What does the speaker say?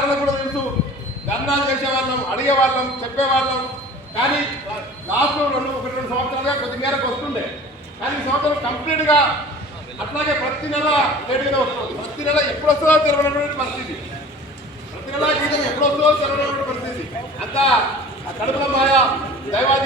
కారణం కూడా తెలుసు. ధర్నాలు చేసేవాళ్ళం అడిగేవాళ్ళం చెప్పేవాళ్ళం. కానీ లాస్ట్లో రెండు ఒకటి రెండు సంవత్సరాలుగా కొద్ది మేరకు వస్తుండే. కానీ ఈ సంవత్సరం కంప్లీట్గా అట్లాగే ప్రతి నెల లేటుగానే వస్తుంది. ప్రతి నెల ఎప్పుడు వస్తుందో తెరవనటువంటి పరిస్థితి. ప్రతి నెల గీతం ఎప్పుడు వస్తుందో తెరవనటువంటి పరిస్థితి. అంతా కడుపుల మాయ దైవా